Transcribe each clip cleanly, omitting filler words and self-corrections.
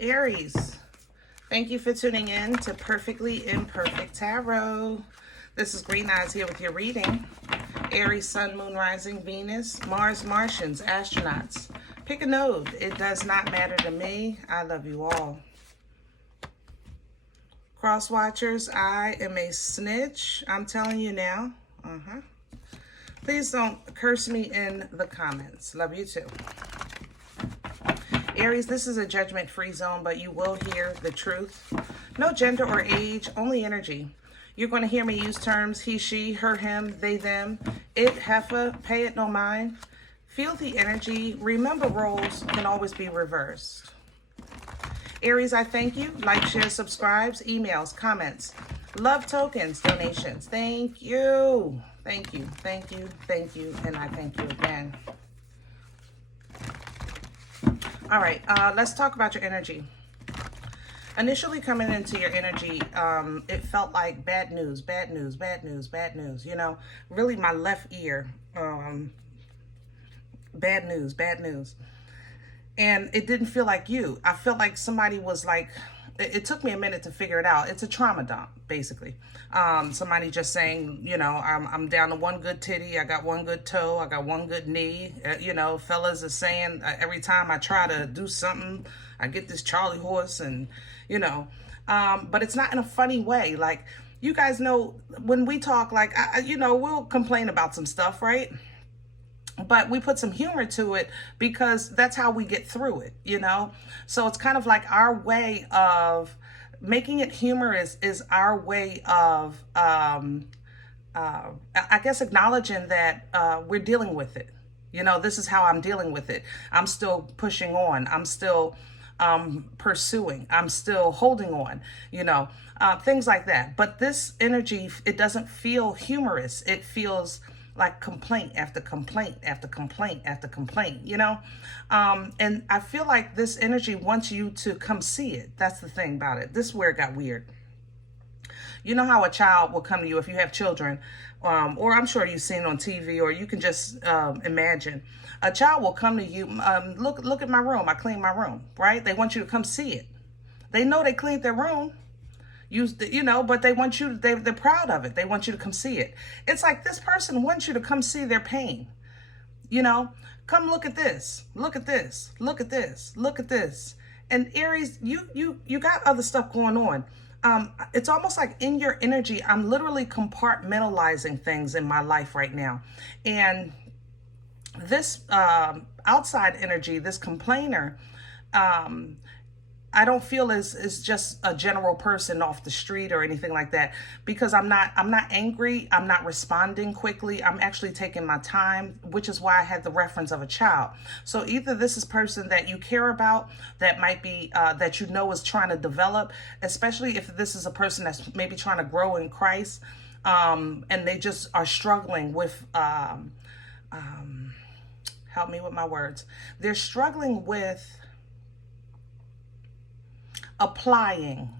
Aries, thank you for tuning in to Perfectly Imperfect Tarot. This is Green Eyes here with your reading. Aries, Sun, Moon, Rising, Venus, Mars, Martians, astronauts. Pick a node. It does not matter to me. I love you all. Cross watchers, I am a snitch. I'm telling you now. Please don't curse me in the comments. Love you too. Aries, this is a judgment-free zone, but you will hear the truth. No gender or age, only energy. You're going to hear me use terms he, she, her, him, they, them, it, heifer, pay it no mind. Feel the energy. Remember, roles can always be reversed. Aries, I thank you. Like, share, subscribes, emails, comments, love tokens, donations. Thank you. Thank you. Thank you. Thank you. And I thank you again. All right, let's talk about your energy. Initially coming into your energy, it felt like bad news, bad news, bad news, bad news. You know, really my left ear, bad news, bad news. And it didn't feel like you. I felt like somebody was like, it took me a minute to figure it out. It's a trauma dump, basically. Somebody just saying, you know, I'm down to one good titty. I got one good toe. I got one good knee. You know, fellas are saying every time I try to do something, I get this Charlie horse and, you know, but it's not in a funny way. Like, you guys know when we talk, like, you know, we'll complain about some stuff, right? But we put some humor to it because that's how we get through it, you know? So it's kind of like our way of making it humorous is our way of, I guess, acknowledging that we're dealing with it. You know, this is how I'm dealing with it. I'm still pushing on. I'm still pursuing. I'm still holding on, you know, things like that. But this energy, it doesn't feel humorous. It feels like complaint after complaint after complaint after complaint, you know? And I feel like this energy wants you to come see it. That's the thing about it. This is where it got weird. You know how a child will come to you if you have children, or I'm sure you've seen it on TV, or you can just imagine. A child will come to you, look at my room. I cleaned my room, right? They want you to come see it. They know they cleaned their room. You know, but they want you, they're proud of it. They want you to come see it. It's like this person wants you to come see their pain. You know, come look at this, look at this, look at this, look at this. And Aries, you got other stuff going on. It's almost like in your energy, I'm literally compartmentalizing things in my life right now. And this outside energy, this complainer, I don't feel is just a general person off the street or anything like that, because I'm not angry. I'm not responding quickly. I'm actually taking my time, which is why I had the reference of a child. So either this is a person that you care about, that might be, that you know is trying to develop, especially if this is a person that's maybe trying to grow in Christ, and they just are struggling with, help me with my words. They're struggling with applying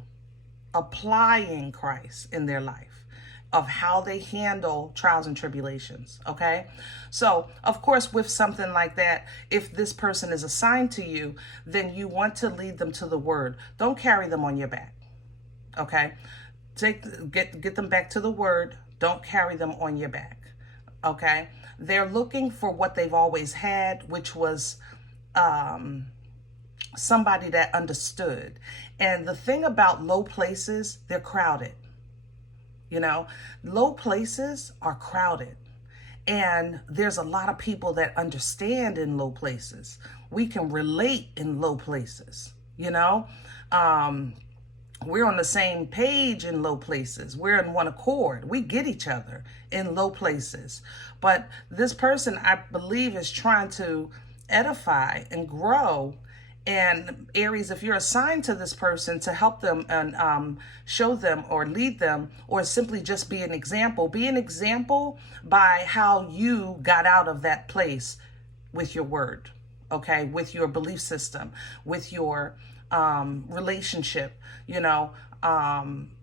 Christ in their life, of how they handle trials and tribulations. Okay, so of course with something like that, if this person is assigned to you, then you want to lead them to the word. Don't carry them on your back. Okay, get them back to the word. Don't carry them on your back. Okay, they're looking for what they've always had, which was somebody that understood. And the thing about low places, they're crowded. You know, low places are crowded. And there's a lot of people that understand in low places. We can relate in low places, you know. We're on the same page in low places. We're in one accord. We get each other in low places. But this person, I believe, is trying to edify and grow. And Aries, if you're assigned to this person to help them and show them or lead them, or simply just be an example by how you got out of that place with your word, okay, with your belief system, with your relationship, you know,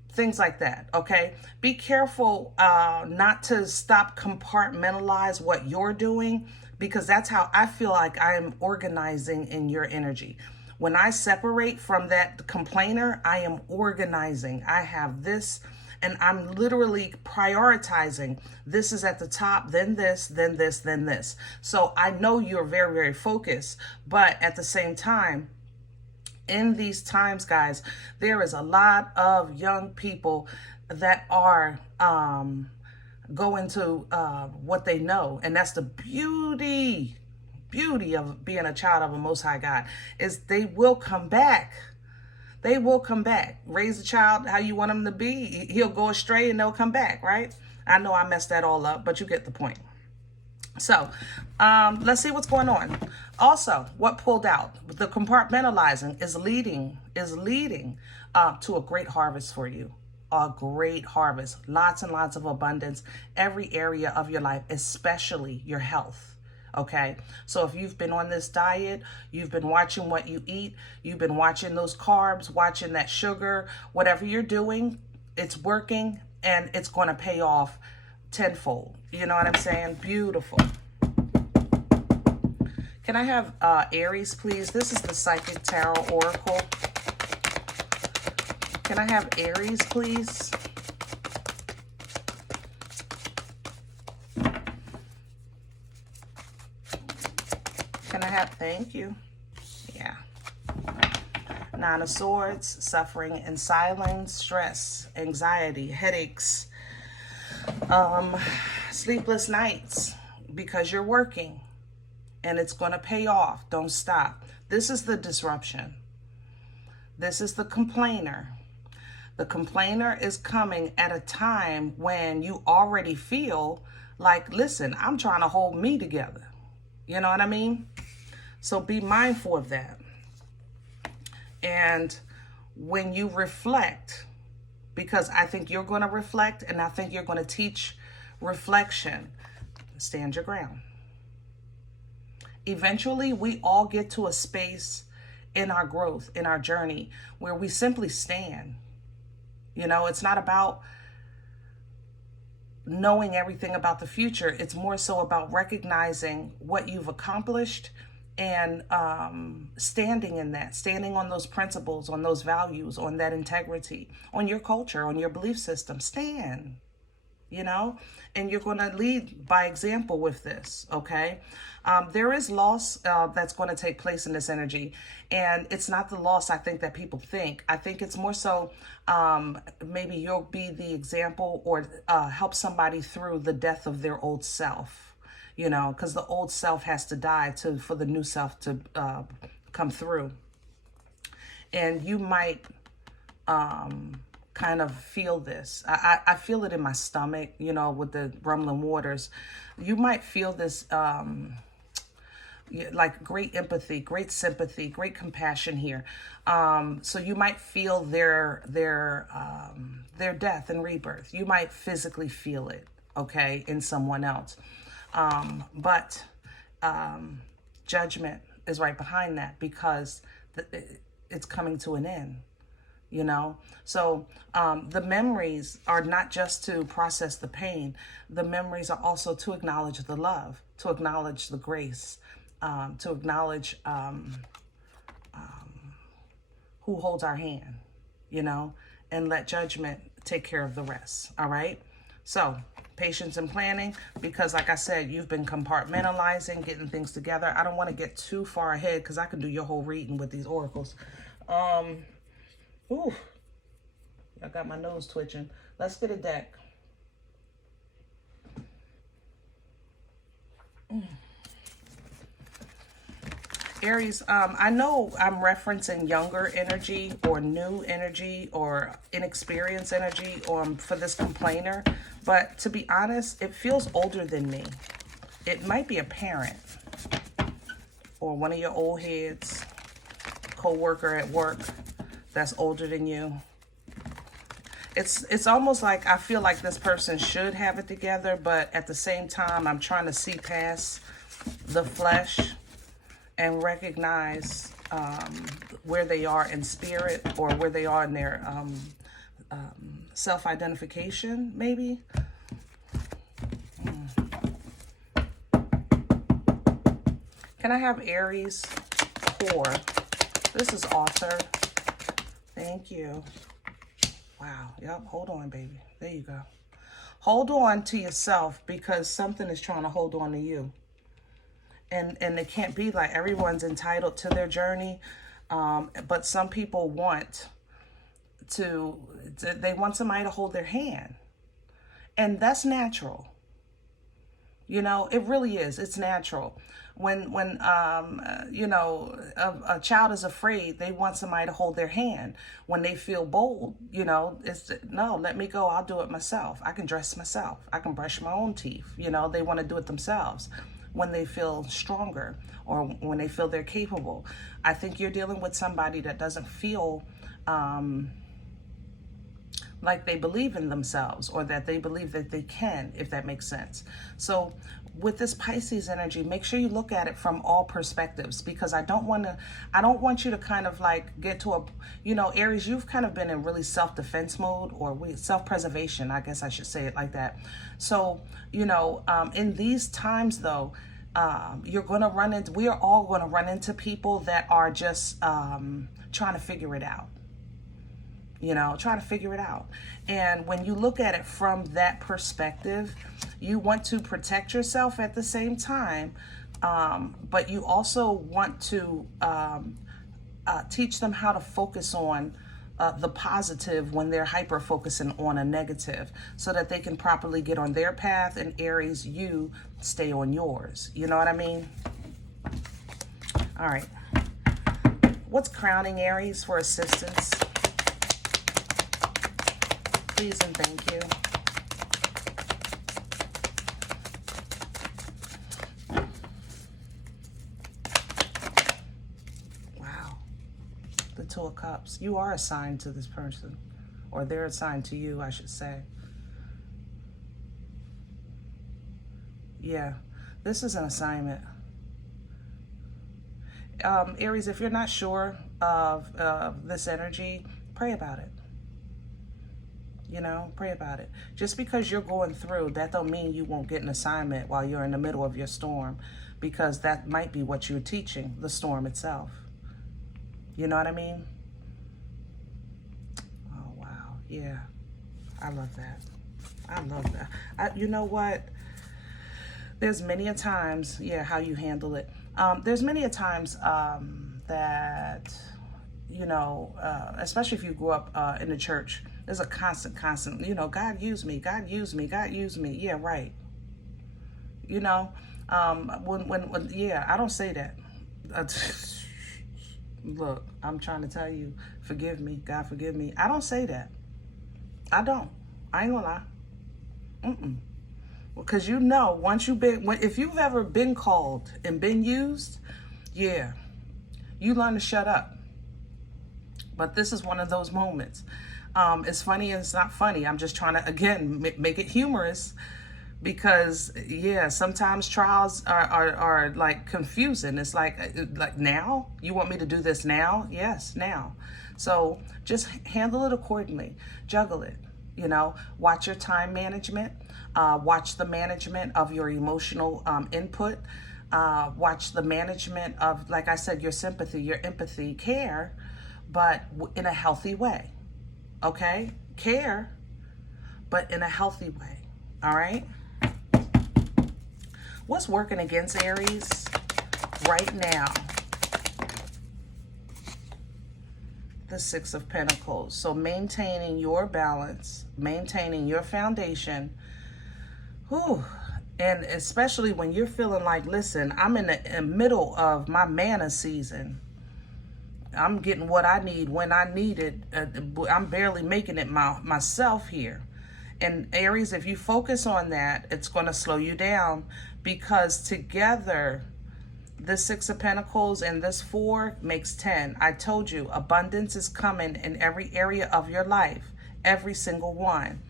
things like that, okay? Be careful not to stop compartmentalize what you're doing, because that's how I feel like I am organizing in your energy. When I separate from that complainer, I am organizing. I have this, and I'm literally prioritizing. This is at the top, then this, then this, then this. So I know you're very, very focused, but at the same time, in these times, guys, there is a lot of young people that are going to what they know. And that's the beauty of being a child of a Most High God, is they will come back. They will come back. Raise a child how you want him to be. He'll go astray and they'll come back, right? I know I messed that all up, but you get the point. So let's see what's going on. Also, what pulled out? The compartmentalizing is leading to a great harvest for you. A great harvest. Lots and lots of abundance. Every area of your life, especially your health. Okay, so if you've been on this diet, you've been watching what you eat, you've been watching those carbs, watching that sugar, whatever you're doing, it's working and it's going to pay off tenfold. You know what I'm saying? Beautiful. Can I have Aries, please? This is the Psychic Tarot Oracle. Can I have Aries, please? Can I have, thank you. Yeah. Nine of Swords, suffering in silence, stress, anxiety, headaches, sleepless nights because you're working and it's going to pay off. Don't stop. This is the disruption. This is the complainer. The complainer is coming at a time when you already feel like, listen, I'm trying to hold me together. You know what I mean? So be mindful of that. And when you reflect, because I think you're going to reflect and I think you're going to teach reflection, stand your ground. Eventually, we all get to a space in our growth, in our journey, where we simply stand. You know, it's not about knowing everything about the future. It's more so about recognizing what you've accomplished and standing in that, standing on those principles, on those values, on that integrity, on your culture, on your belief system. Stand, you know, and you're going to lead by example with this, okay? There is loss that's going to take place in this energy, and it's not the loss I think that people think. I think it's more so maybe you'll be the example or help somebody through the death of their old self, you know, because the old self has to die for the new self to come through. And you might kind of feel this. I feel it in my stomach, you know, with the rumbling waters. You might feel this like great empathy, great sympathy, great compassion here. So you might feel their death and rebirth. You might physically feel it, okay, in someone else. But judgment is right behind that because it's coming to an end, you know? So the memories are not just to process the pain. The memories are also to acknowledge the love, to acknowledge the grace, to acknowledge who holds our hand, you know, and let judgment take care of the rest, all right? So patience and planning, because like I said, you've been compartmentalizing, getting things together. I don't want to get too far ahead because I can do your whole reading with these oracles. Ooh, I got my nose twitching. Let's get a deck. Aries, I know I'm referencing younger energy or new energy or inexperienced energy for this complainer, but to be honest, it feels older than me. It might be a parent or one of your old heads, co-worker at work that's older than you. It's almost like I feel like this person should have it together, but at the same time, I'm trying to see past the flesh and recognize where they are in spirit or where they are in their self-identification, maybe. Can I have Aries 4? This is author. Thank you. Wow. Yep. Hold on, baby. There you go. Hold on to yourself because something is trying to hold on to you. And it can't be like everyone's entitled to their journey. But some people want they want somebody to hold their hand. And that's natural. You know, it really is. It's natural. When you know, a child is afraid, they want somebody to hold their hand. When they feel bold, you know, it's, no, let me go. I'll do it myself. I can dress myself. I can brush my own teeth. You know, they want to do it themselves when they feel stronger or when they feel they're capable. I think you're dealing with somebody that doesn't feel like they believe in themselves or that they believe that they can, if that makes sense. So with this Pisces energy, make sure you look at it from all perspectives, because I don't want you to kind of like get to a, you know, Aries, you've kind of been in really self-defense mode, or self-preservation, I guess I should say it like that. So, you know, in these times though, you're going to run into, we are all going to run into people that are just trying to figure it out. You know, trying to figure it out. And when you look at it from that perspective, you want to protect yourself at the same time, but you also want to teach them how to focus on the positive when they're hyper focusing on a negative, so that they can properly get on their path, and Aries, you stay on yours. You know what I mean? All right. What's crowning Aries for assistance? Please and thank you. Wow. The Two of Cups. You are assigned to this person, or they're assigned to you, I should say. Yeah, this is an assignment. Aries, if you're not sure of this energy, pray about it. You know, pray about it. Just because you're going through, that don't mean you won't get an assignment while you're in the middle of your storm, because that might be what you're teaching the storm itself. You know what I mean? Oh, wow. Yeah. I love that. I love that. You know what? There's many a times, yeah, how you handle it. There's many a times that, you know, especially if you grew up in the church, there's a constant, you know, God used me, God used me, God used me. Yeah, right. You know, when yeah, I don't say that. Look, I'm trying to tell you, forgive me, God forgive me. I don't say that. I don't. I ain't gonna lie. Because you know, once you've been, if you've ever been called and been used, yeah, you learn to shut up. But this is one of those moments. It's funny and it's not funny. I'm just trying to, again, make it humorous, because yeah, sometimes trials are like confusing. It's like now? You want me to do this now? Yes, now. So just handle it accordingly. Juggle it, you know, watch your time management, watch the management of your emotional input, watch the management of, like I said, your sympathy, your empathy, care, but in a healthy way. Okay? Care, but in a healthy way. All right? What's working against Aries right now? The Six of Pentacles. So maintaining your balance, maintaining your foundation. Whew. And especially when you're feeling like, listen, I'm in the middle of my mana season. I'm getting what I need when I need it. I'm barely making it myself here. And Aries, if you focus on that, it's going to slow you down, because together, this Six of Pentacles and this 4 makes 10. I told you, abundance is coming in every area of your life, every single one.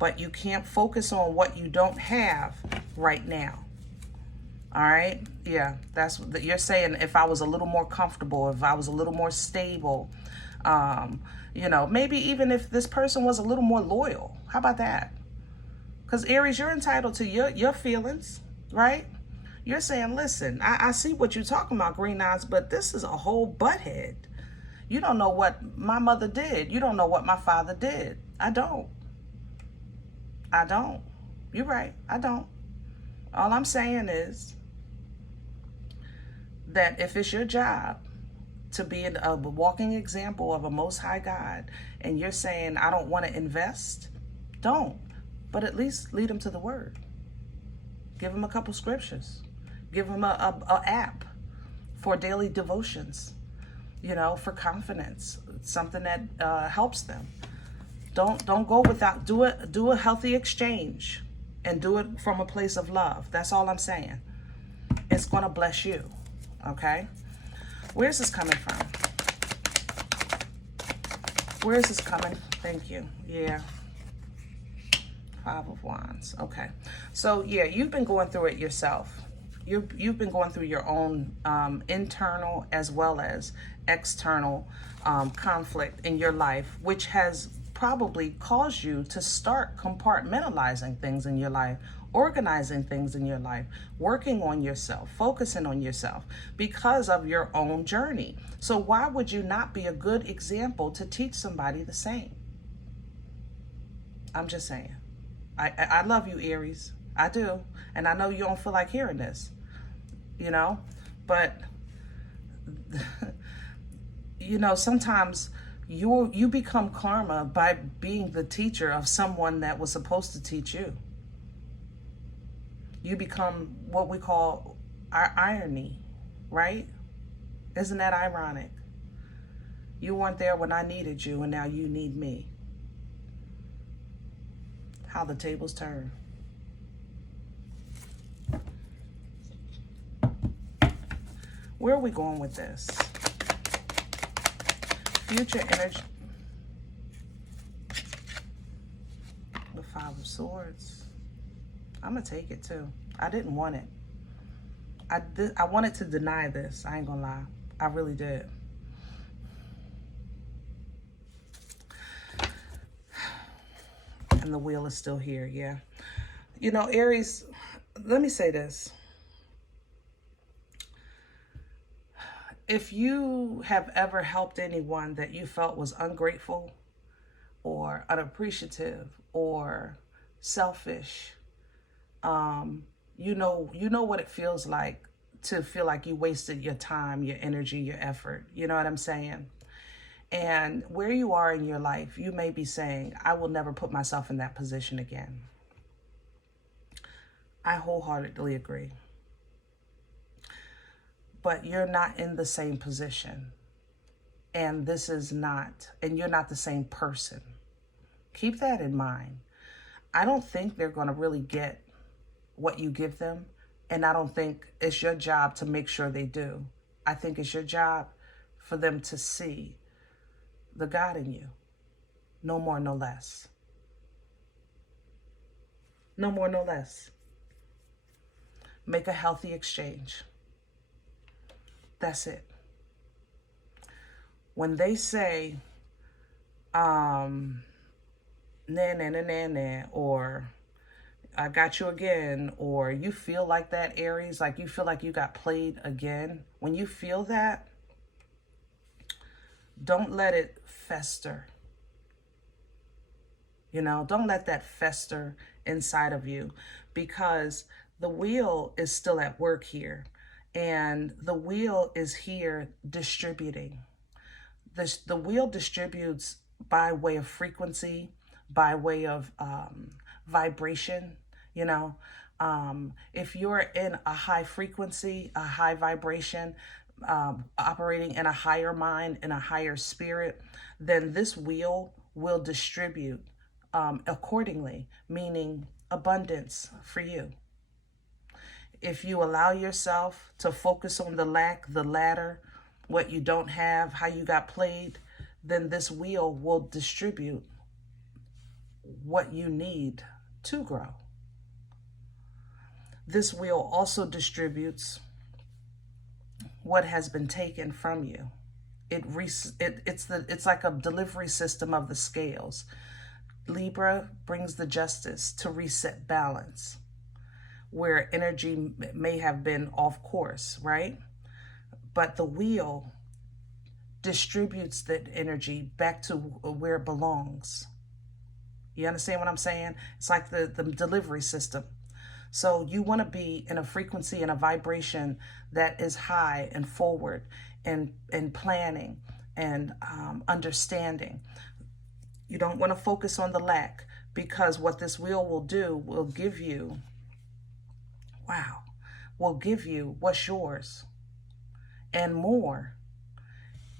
But you can't focus on what you don't have right now. All right? Yeah, that's what you're saying. If I was a little more comfortable, if I was a little more stable, you know, maybe even if this person was a little more loyal. How about that? Because Aries, you're entitled to your feelings, right? You're saying, listen, I see what you're talking about, Green Eyes, but this is a whole butthead. You don't know what my mother did. You don't know what my father did. I don't. I don't. You're right. I don't. All I'm saying is that if it's your job to be a walking example of a Most High God, and you're saying, I don't want to invest, don't. But at least lead them to the Word. Give them a couple scriptures. Give them a app for daily devotions, for confidence, something that helps them. Don't go without. Do a healthy exchange, and do it from a place of love. That's all I'm saying. It's going to bless you. Okay? Where's this coming from? Where is this coming? Thank you. Yeah. 5 of Wands. Okay. So, yeah, you've been going through it yourself. You've been going through your own internal as well as external conflict in your life, which has probably caused you to start compartmentalizing things in your life, organizing things in your life, working on yourself, focusing on yourself because of your own journey. So why would you not be a good example to teach somebody the same? I'm just saying. I love you, Aries. I do. And I know you don't feel like hearing this, but sometimes you become karma by being the teacher of someone that was supposed to teach you. You become what we call our irony, right? Isn't that ironic? You weren't there when I needed you, and now you need me. How the tables turn. Where are we going with this? Future energy. The 5 of Swords. I'm going to take it too. I didn't want it. I wanted to deny this. I ain't going to lie. I really did. And the wheel is still here. Yeah. Aries, let me say this. If you have ever helped anyone that you felt was ungrateful or unappreciative or selfish, you know what it feels like to feel like you wasted your time, your energy, your effort. You know what I'm saying? And where you are in your life, you may be saying, I will never put myself in that position again. I wholeheartedly agree. But you're not in the same position. And you're not the same person. Keep that in mind. I don't think they're going to really get what you give them. And I don't think it's your job to make sure they do. I think it's your job for them to see the God in you. No more, no less. No more, no less. Make a healthy exchange. That's it. When they say, nah, or I got you again, or you feel like that, Aries, like you feel like you got played again. When you feel that, don't let it fester. Don't let that fester inside of you, because the wheel is still at work here. And the wheel is here distributing. The wheel distributes by way of frequency, by way of vibration. If you're in a high frequency, a high vibration, operating in a higher mind, in a higher spirit, then this wheel will distribute accordingly, meaning abundance for you. If you allow yourself to focus on the lack, the latter, what you don't have, how you got played, then this wheel will distribute what you need to grow. This wheel also distributes what has been taken from you. It's like a delivery system of the scales. Libra brings the justice to reset balance, where energy may have been off course, right? But the wheel distributes that energy back to where it belongs. You understand what I'm saying? It's like the delivery system. So you want to be in a frequency and a vibration that is high and forward and planning and understanding. You don't want to focus on the lack, because what this wheel will do will give you, wow, will give you what's yours and more.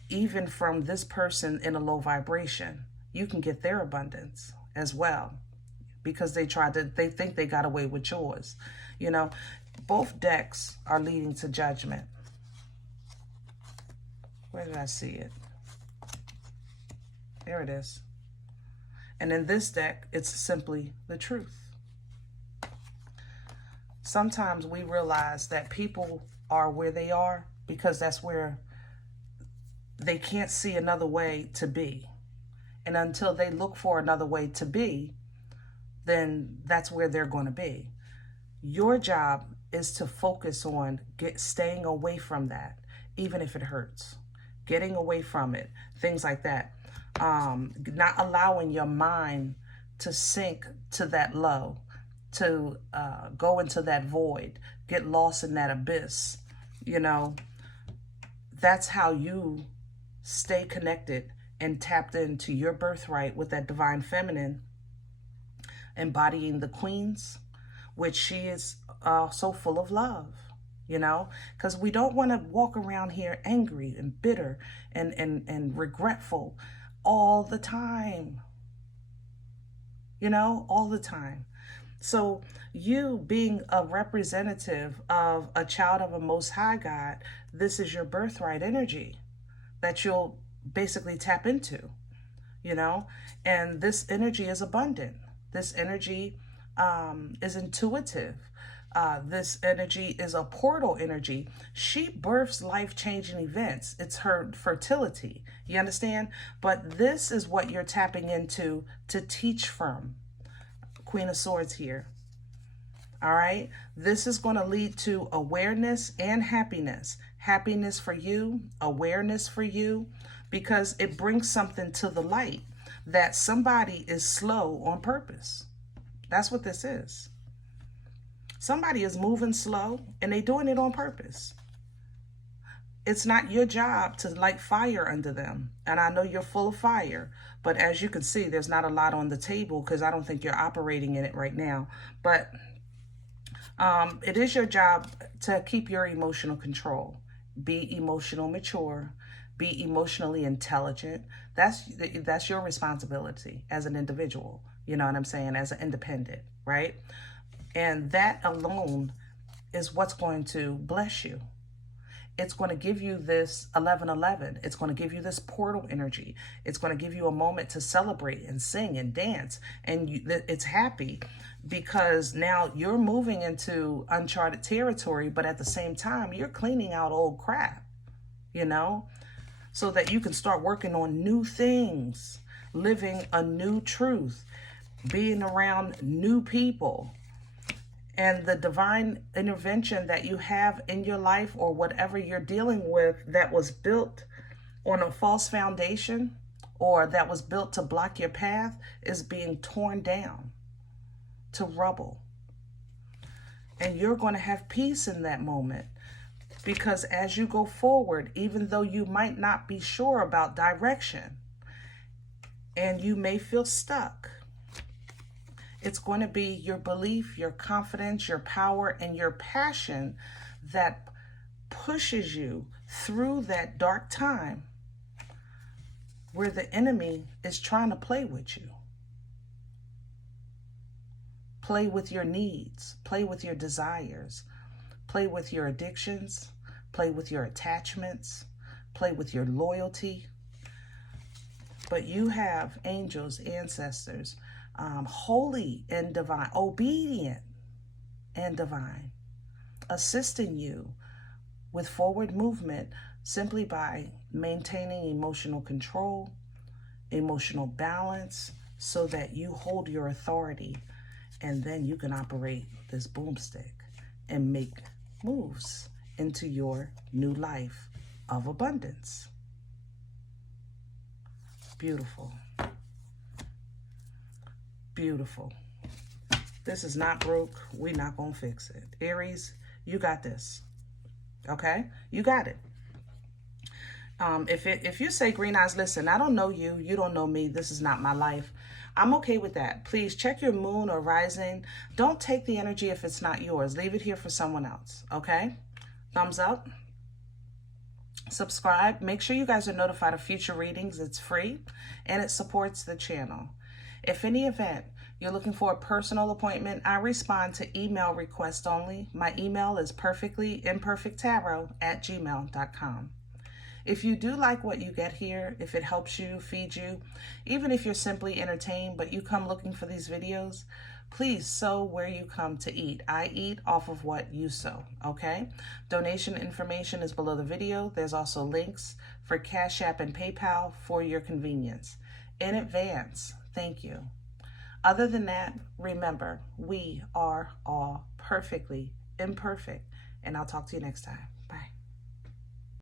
Even from this person in a low vibration, you can get their abundance as well, because they think they got away with yours. You know, both decks are leading to judgment. Where did I see it? There it is. And in this deck, it's simply the truth. Sometimes we realize that people are where they are because that's where they can't see another way to be. And until they look for another way to be, then that's where they're going to be. Your job is to focus on staying away from that, even if it hurts. Getting away from it, things like that. Not allowing your mind to sink to that low, to go into that void, get lost in that abyss. You know, that's how you stay connected and tapped into your birthright with that divine feminine, embodying the queens, which she is so full of love, you know, because we don't want to walk around here angry and bitter and regretful all the time, you know, all the time. So you being a representative of a child of a Most High God, this is your birthright energy that you'll basically tap into, you know, and this energy is abundant. This energy is intuitive. This energy is a portal energy. She births life-changing events. It's her fertility. You understand? But this is what you're tapping into to teach from. Queen of Swords here. All right? This is going to lead to awareness and happiness. Happiness for you, awareness for you, because it brings something to the light that somebody is slow on purpose. That's what this is. Somebody is moving slow and they're doing it on purpose. It's not your job to light fire under them. And I know you're full of fire, but as you can see, there's not a lot on the table because I don't think you're operating in it right now. But it is your job to keep your emotional control. Be emotional mature. Be emotionally intelligent. That's your responsibility as an individual. You know what I'm saying? As an independent, right? And that alone is what's going to bless you. It's going to give you this 1111. It's going to give you this portal energy. It's going to give you a moment to celebrate and sing and dance. And it's happy because now you're moving into uncharted territory, but at the same time, you're cleaning out old crap, you know, so that you can start working on new things, living a new truth, being around new people. And the divine intervention that you have in your life or whatever you're dealing with that was built on a false foundation or that was built to block your path is being torn down to rubble. And you're going to have peace in that moment because as you go forward, even though you might not be sure about direction and you may feel stuck, it's going to be your belief, your confidence, your power, and your passion that pushes you through that dark time where the enemy is trying to play with you. Play with your needs, play with your desires, play with your addictions, play with your attachments, play with your loyalty. But you have angels, ancestors, holy and divine, obedient and divine, assisting you with forward movement simply by maintaining emotional control, emotional balance, so that you hold your authority and then you can operate this boomstick and make moves into your new life of abundance. Beautiful. Beautiful. This is not broke. We're not going to fix it. Aries, you got this. Okay? You got it. If you say, Green Eyes, listen, I don't know you. You don't know me. This is not my life. I'm okay with that. Please check your moon or rising. Don't take the energy if it's not yours. Leave it here for someone else. Okay? Thumbs up. Subscribe. Make sure you guys are notified of future readings. It's free and it supports the channel. If any event you're looking for a personal appointment, I respond to email requests only. My email is perfectlyimperfecttarot@gmail.com. If you do like what you get here, if it helps you, feed you, even if you're simply entertained but you come looking for these videos, please sow where you come to eat. I eat off of what you sow, okay? Donation information is below the video. There's also links for CashApp and PayPal for your convenience. In advance, thank you. Other than that, remember, we are all perfectly imperfect, and I'll talk to you next time.